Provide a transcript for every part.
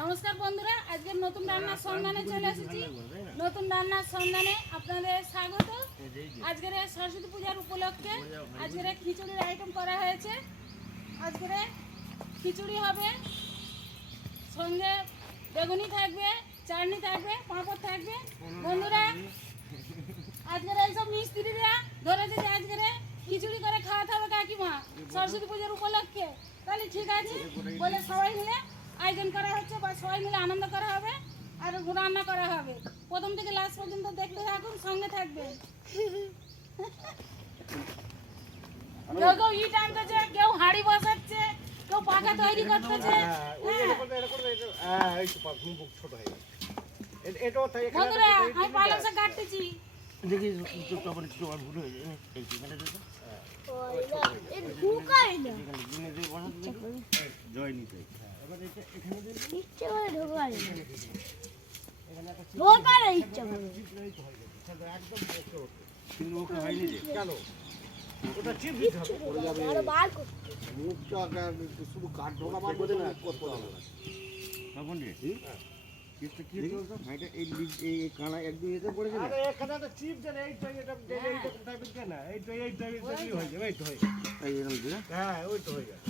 নমস্কার বন্ধুরা, আজকের নতুন রান্নার সন্ধানে চলে এসেছি। নতুন রান্নার সন্ধানে আপনাদের স্বাগত। আজকের সরস্বতী পূজার উপলক্ষে আজকের খিচুড়ির আইটেম করা হয়েছে। আজকের খিচুড়ি হবে, সঙ্গে বেগুনি থাকবে, চাটনি থাকবে, পাঁপড় থাকবে। বন্ধুরা, আজকের এইসব মিস্ত্রিরা ধরেছে যে আজকের খিচুড়ি করে খাওয়াতে হবে কাকিমা সরস্বতী পূজার উপলক্ষে। তাহলে ঠিক আছে বলে সবাই মিলে আয়োজন করা হচ্ছে, বা সবাই মিলে আনন্দ করা হবে আর রান্না করা হবে। প্রথম থেকে লাস্ট পর্যন্ত দেখতে থাকুন, সঙ্গে থাকবে। কেউ কেউ ইট আনতেছে, কেউ হাঁড়ি বসাচ্ছে, কেউ পাখা তৈরি করতেছে। বন্ধুরা, আমি পালং শাক কাটতেছি। দেখি একটু ভুল হয়ে যায় এইখানে দেখো জয় নিতে কিন্তু ওকে হয়নি রে কেন ওটা চিপ দিতে হবে মুখটা শুধু কাঠ ঢোকা বার করে না করতে হবে তখন রে চিপটা কি বলতো ভাইটা এই কানা একদম এতে পড়ে গেল আরে এখানে তো চিপ দেন এইটা এটা টাইপের দেন না এইটা কি হয়ে যাবে এই তো হয় এই এরকম দিরা হ্যাঁ ওই তো হয়ে যায়।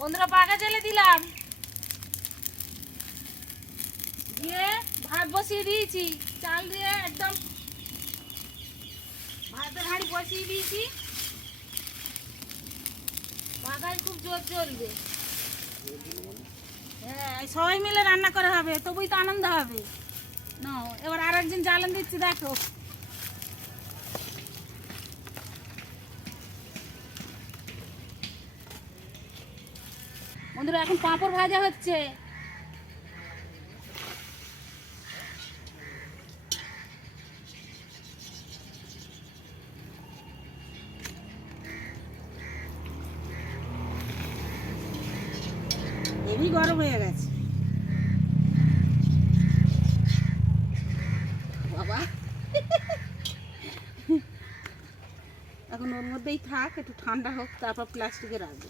বন্ধুরা, পাকা জ্বেলে দিলাম, দিয়ে ভাত বসিয়ে দিয়েছি। চাল দিয়ে একদম ভাতের হাঁড়ি বসিয়ে দিয়েছি। পাকায় খুব জোর জ্বলবে। হ্যাঁ, সবাই মিলে রান্না করা হবে, তবুই তো আনন্দ হবে। না, এবার আর একজন জ্বালান দিচ্ছি, দেখো। বন্ধুরা, এখন পাঁপড় ভাজা হচ্ছে। হেভি গরম হয়ে গেছে বাবা। এখন ওর মধ্যেই থাক, একটু ঠান্ডা হোক, তারপর প্লাস্টিকে রাখবো।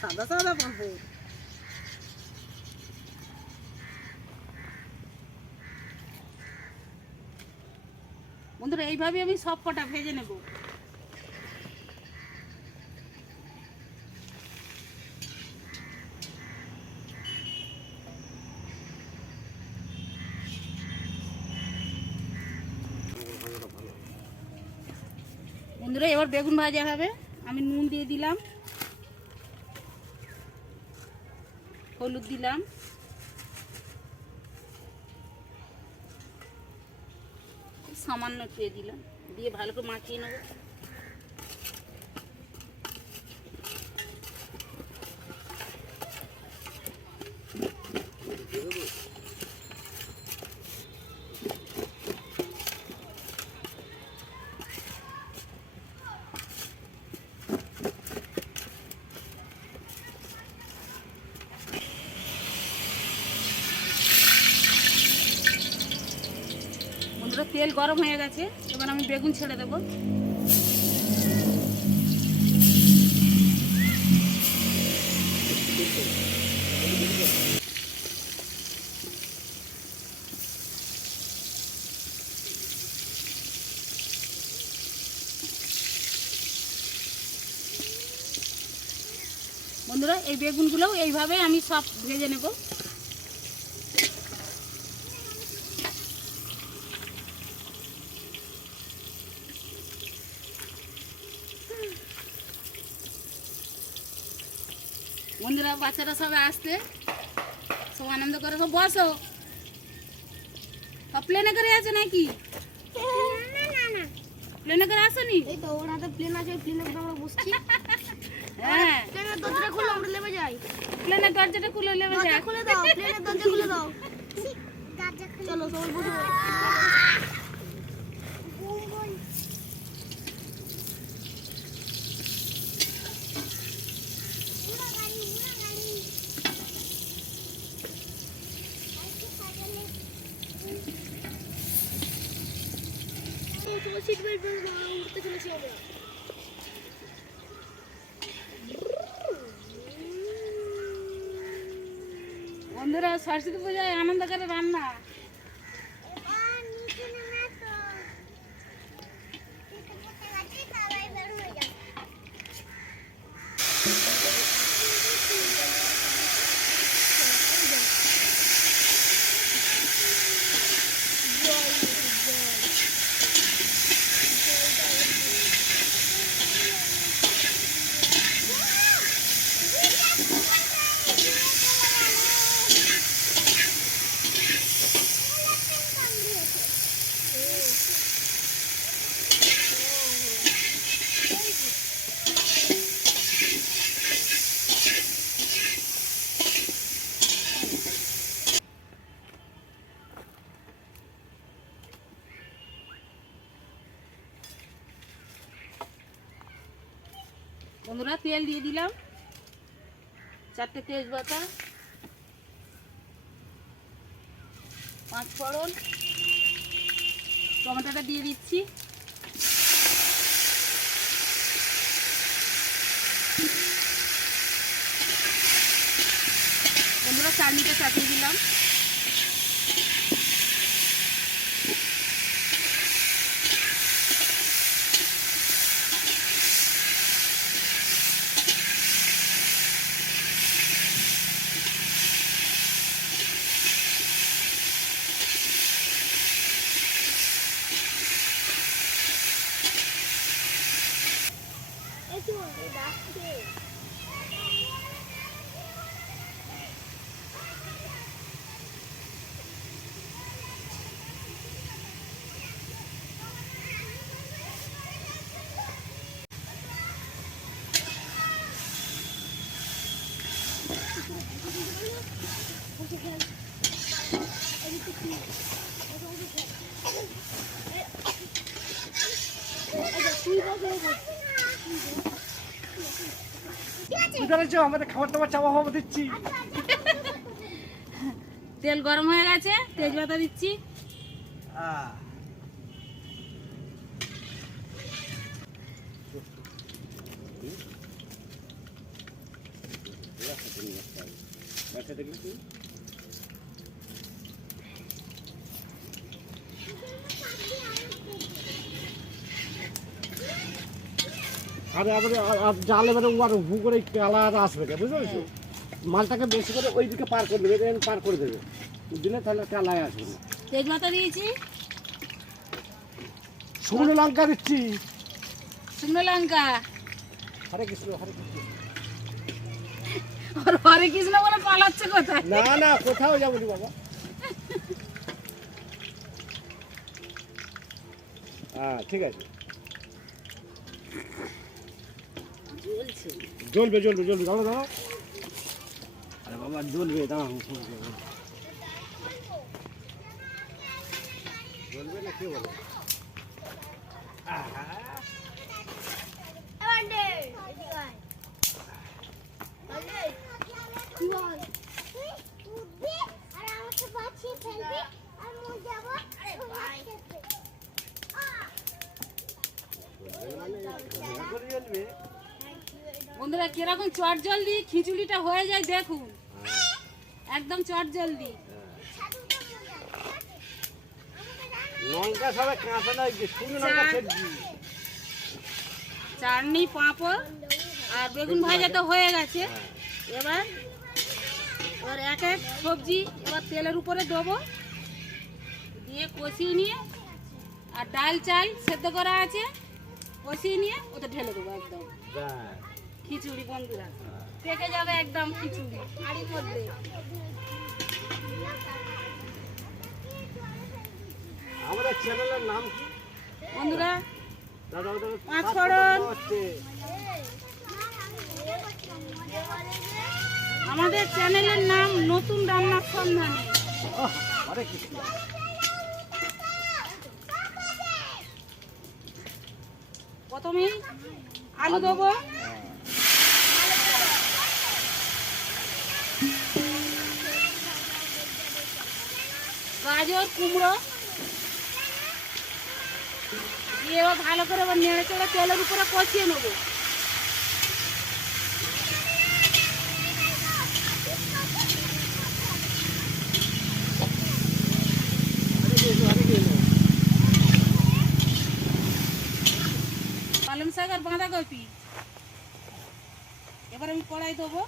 সাদা সাদা পাঁপড়। বন্ধুরা, এইভাবে আমি সব কটা ভেজে নেব। বন্ধুরা, এবার বেগুন ভাজা হবে। আমি নুন দিয়ে দিলাম, হলুদ দিলাম, সামান্য দিয়ে দিলাম, দিয়ে ভালো করে মাখিয়ে নেব। বন্ধুরা, তেল গরম হয়ে গেছে, এবার আমি বেগুন ছেড়ে দেবো। বন্ধুরা, এই বেগুনগুলোও এইভাবে আমি সব ভেজে নেব। বন্ধুরা, বাচ্চারা সবাই আসতে, সব আনন্দ করে, সব বসো। প্লেনে করে আছে নাকি? প্লেনে করে আসনি? এই তো ওর হাতে প্লেন আছে, প্লেনে করে আমরা বসছি। হ্যাঁ, প্লেনের দরজাটা খুলে আমরা নেমে যাই। প্লেনের দরজাটা খুলে নেবে, দরজা খুলে দাও, প্লেনের দরজা খুলে দাও। চলো সবাই বসে সিট বেল্ট উঠতে চলেছি আমরা। বন্ধুরা সরস্বতী পূজায় আনন্দ করে রান্না। বন্ধুরা তেল দিয়ে দিলাম, 4টে তেজপাতা, 5 ফোড়ন, টমেটোটা দিয়ে দিচ্ছি। বন্ধুরা চাটনিটা চাপিয়ে দিলাম। আমাদের খাবার দাবার চাওয়া হবো দিচ্ছি। তেল গরম হয়ে গেছে, তেজপাতা দিচ্ছি। আরে জাল এবারে হু করে কালার আসবে, বুঝতে পেরেছো? মালটাকে বেশি করে ওইদিকে পার করে দেবে, পার করে দেবে, দিলে তাহলে কালায় আসবে না। তেজপাতা দিয়েছি, শুকনো লঙ্কা দিচ্ছি। শুকনো লঙ্কা। হরে কৃষ্ণ হরে কৃষ্ণ। আর হরে কৃষ্ণ বলে পালাচ্ছে কোথায়? না না, কোথাও যাবো নি বাবা। হ্যাঁ ঠিক আছে, জ্বলবে জ্বলবে জ্বলবে, দাঁড়াও দাঁড়াও। আরে বাবা জ্বলবে, দাঁড়াও। জ্বলবে না কি বলো? বন্ধুরা কিরকম চট জলদি খিচুড়িটা হয়ে যায় দেখুন, একদম চট জলদি। লঙ্কা সবাই কাঁচা না, শুকনো লঙ্কা ছেড়ছি। চাটনি, পাঁপড় আর বেগুন ভাজা তো হয়ে গেছে। এবার এক এক সবজি এবার তেলের উপরে দেবো, দিয়ে কষিয়ে নিয়ে, আর ডাল চাল সেদ্ধ করা আছে কষিয়ে নিয়ে ওটা ঢেলে দেবো। একদম খিচুড়ি বন্ধুরা পেকে যাবে, একদম খিচুড়ি হাঁড়ির মধ্যে। আমাদের চ্যানেলের নাম কি বন্ধুরা? দাদা 5 ফোড়ন। আমাদের চ্যানেলের নাম নতুন রান্নার সন্ধানে। হরে কৃষ্ণ। প্রথমেই আলু দেবো, গাজর, কুমড়ো, দিয়ে এবার ভালো করে এবার নেড়ে চেড়ে তেলের উপরে কষিয়ে নেবো। পালং শাক আর বাঁধাকপি এবার আমি কড়াই দেবো।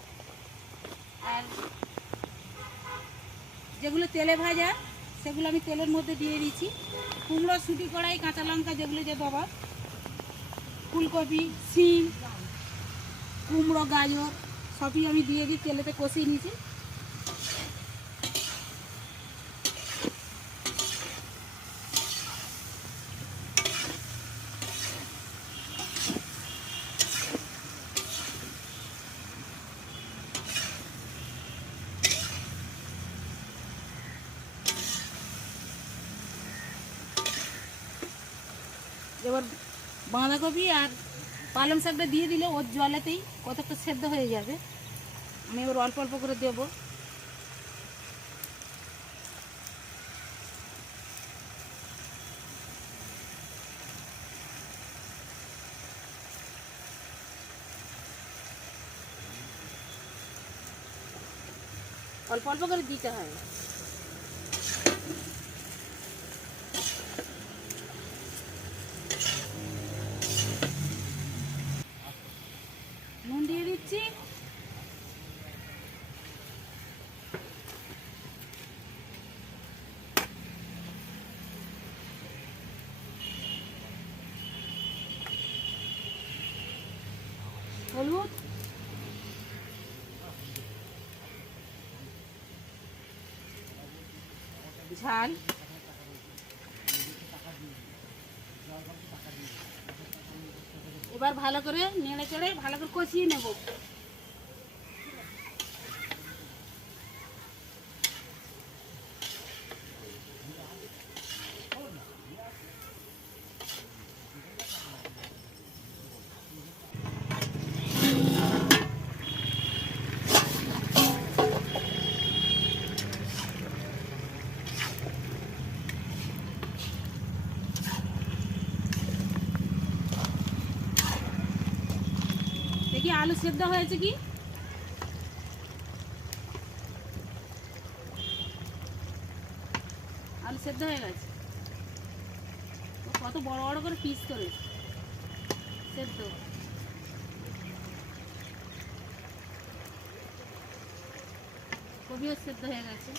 আর যেগুলো তেলে ভাজা সেগুলো আমি তেলের মধ্যে দিয়ে দিচ্ছি। কুমড়ো শুটি কড়াই কাঁচা লঙ্কা যেগুলো যে দেবো, ফুলকপি, শিম, কুমড়ো, গাজর সবই আমি দিয়ে দিই, তেলেতে কষিয়ে নিয়েছি। এবার বাঁধাকপি আর পালং শাকটা দিয়ে দিলে ওর জলেতেই কতটা সেদ্ধ হয়ে যাবে। আমি এবার অল্প অল্প করে দেব। অল্প অল্প করে দিতে হয়। নুন দিয়ে দিচ্ছি। হলুদ, ঝাল, এবার ভালো করে নেড়ে চেড়ে ভালো করে কষিয়ে নেব। দেখি আলু সেদ্ধ হয়েছে কি। আলু সেদ্ধ হয়ে গেছে। ও কত বড় বড় করে পিস করেছে সেদ্ধ। কপিও সেদ্ধ হয়ে গেছে।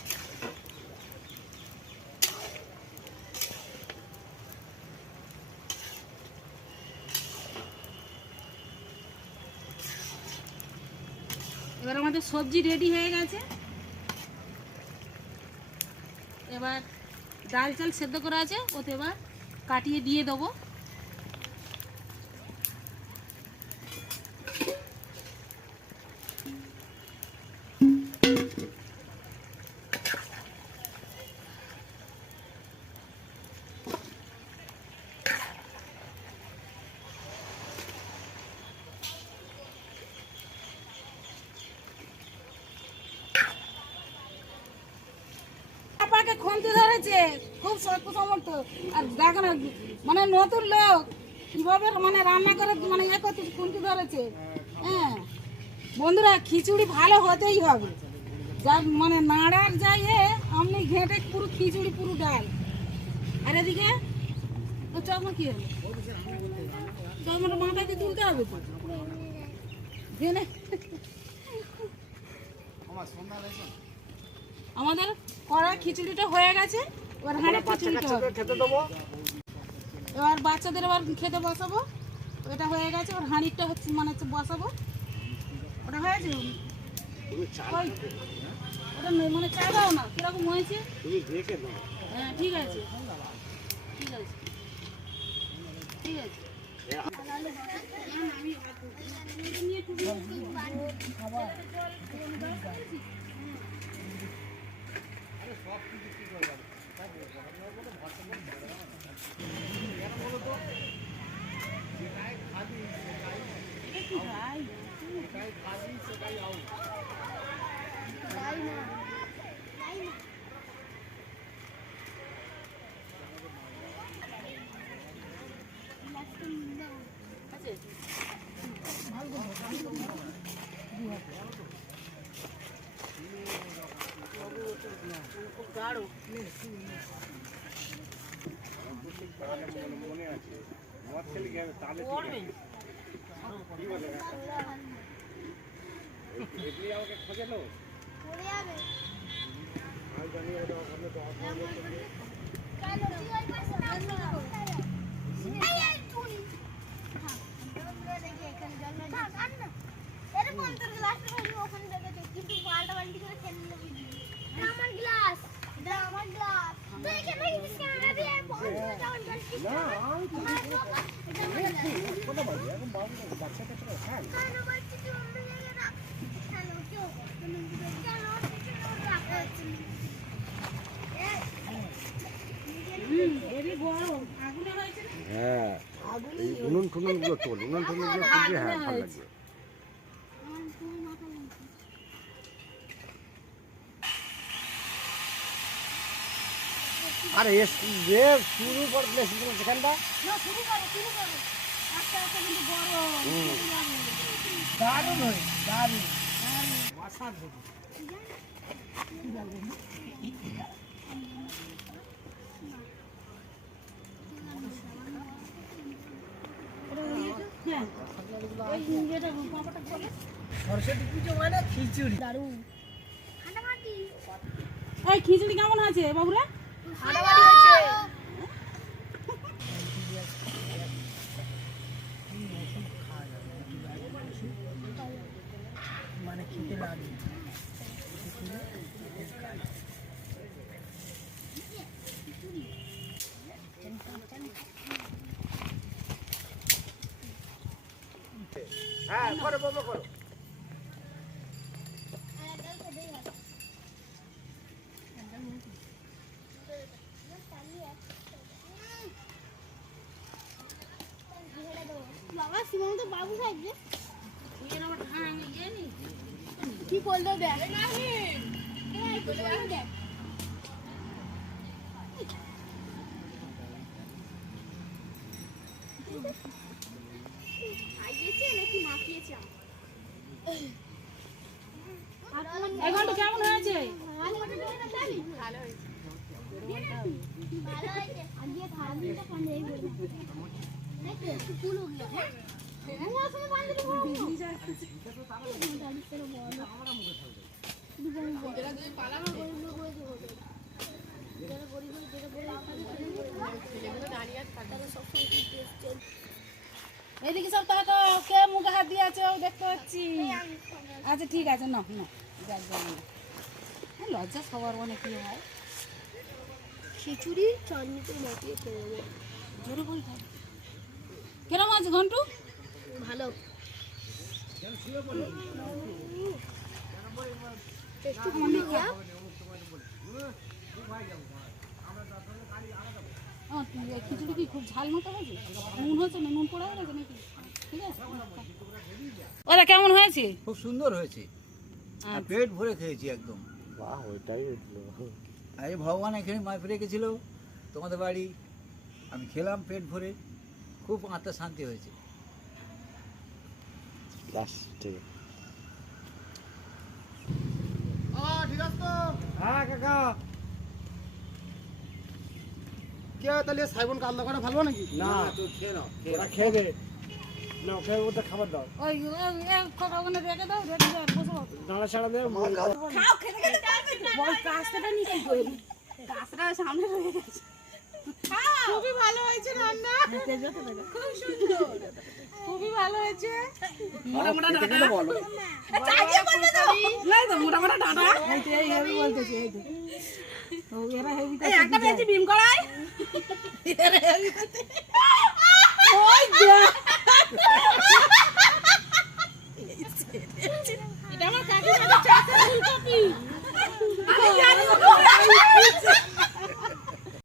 এবার আমাদের সবজি রেডি হয়ে গেছে। এবার ডাল চাল সেদ্ধ করা আছে ওতে এবার কাটিয়ে দিয়ে দেবো। আপাকে খুন্তি ধরেছে, খুব শক্ত সমর্থ। আর দেখো না, মানে নতুন লোক কিভাবে মানে রান্না করে মানে ইয়ে করতে খুন্তি ধরেছে। হ্যাঁ বন্ধুরা, খিচুড়ি ভালো হতেই হবে। যা মানে নাড়ার যাই আপনি ঘেঁটে পুরো খিচুড়ি পুরো ডাল। আর এদিকে ও চকমা কি হলো, চকমাটা মাথাতে তুলতে হবে তো জেনে। আমাদের কড়া খিচুড়িটা হয়ে গেছে। এবার হাঁড়ি খিচুড়িটা হবে। এবার বাচ্চাদের এবার খেতে বসাবো। এটা হয়ে গেছে। এবার হাঁড়িটা হচ্ছে মানে হচ্ছে বসাবো। ওটা হয়েছে ওই ওটা মানে চা দাও না কিরকম হয়েছে। হ্যাঁ ঠিক আছে ঠিক আছে ঠিক আছে। মনে আছে মদ খেলে কি হবে তাহলে কি বলে এগুলি আমাকে খোঁজালো পড়ে যাবে আমি জানি ওটা ওখানে তো কেন তুই ওই পাশে না এই এই তুই দেখি এখানে জল না থাক না এর পন্তর গ্লাসটা হলো ওখানে দেখে কিন্তু পাল্টা পাল্টি করে খেললে আমার গ্লাস এটা আমার গ্লাস তুই এখানে রেখেছিস কেন রে দিয়ে পন্তর যাওয়ার জল না আমি তো এটা কথা বলি এখন বাবু বাচ্চা কাচ্চা খায় কেন বলছিস তুই অন্য জায়গায় রাখ কেন কেউ কেন এরই গরম আগুনে হয়েছে না? হ্যাঁ এই উনুন টুনুন গুলো তোল উনুন টুনুন গুলো তুললে হ্যাঁ ভালো লাগবে আরে যে শুরু করলে সেখানটা না শুরু করো আস্তে আস্তে কিন্তু গরম দারুণ হয় দারুণ অসাধারণ হ্যাঁ ওই ইয়েটা পাপাটা বলে সরস্বতী পুজো মানে খিচুড়ি দারুণ হাঁটাহাঁটি এই খিচুড়ি কেমন আছে বাবুরা হাঁটাহাঁটি হচ্ছে মানে খেতে লাগে হ্যাঁ করো বাবা করো বাবা সীমান্ত বাবু থাকবে ইয়ে না হ্যাঁ ইয়ে নি কি করলো দেখ দেখ খাইয়েছে নাকি মাখিয়েছে এই ঘন্টা কেমন হয়েছে ভালো হয়েছে ভালো হয়েছে আজকে থামিটা কানে এই বলবো দেখো একটু ফুল উঠলো হ্যাঁ আমি আসলে বান্ধবী বলবো এদিকে সব তাকা কে মুখে হাত দিয়ে আছে ও দেখতে পাচ্ছি আচ্ছা ঠিক আছে না না যাক যাক লজ্জা সবার অনেক কি হয় খিচুড়ি চাটনিতে মাখিয়ে খেয়ে নেবো জোরে বলতে হবে কিরম আছে ঘন্টু ভালো একটু ফুলি গিয়া খিচুড়ি কি খুব ঝাল মতো হয়েছে নুন হয়েছে না নুন পড়ে গেছে নাকি ঠিক আছে ওরা কেমন হয়েছে খুব সুন্দর হয়েছে আর পেট ভরে খেয়েছি একদম বাহ ওইটাই হলো আর এই ভগবান এখানে মাছ রেখেছিল তোমাদের বাড়ি আমি খেলাম পেট ভরে খুব আত্মা শান্তি হয়েছে লাস্ট ঠিক ঠিক আছে তো হ্যাঁ কাকা কে তাহলে সাইবন কান্দা করে ভালো নাকি না তুই খেয়ে নাও ওরা খেয়ে দে না খেয়ে ওটা খাবার দাও ওই কথা ওখানে রেখে দাও রেখে দাও বসো দাঁড়া ছাড়া দে খাও খেতে খেতে বল কাস্তাটা নিচে কই কাস্তাটা সামনে রয়ে গেছে খুবই ভালো হয়েছে রান্না খুব সুন্দর খুবই ভালো হয়েছে মোটা মোটা ডাটা বলো চাইয়ে বলবে তো নাই তো মোটা মোটা ডাটা এই তো এই হেভি বলতেছি এই তো ও এরা হেভি এই একটা পেয়েছি ভীম কড়াই এরা হেভি করতে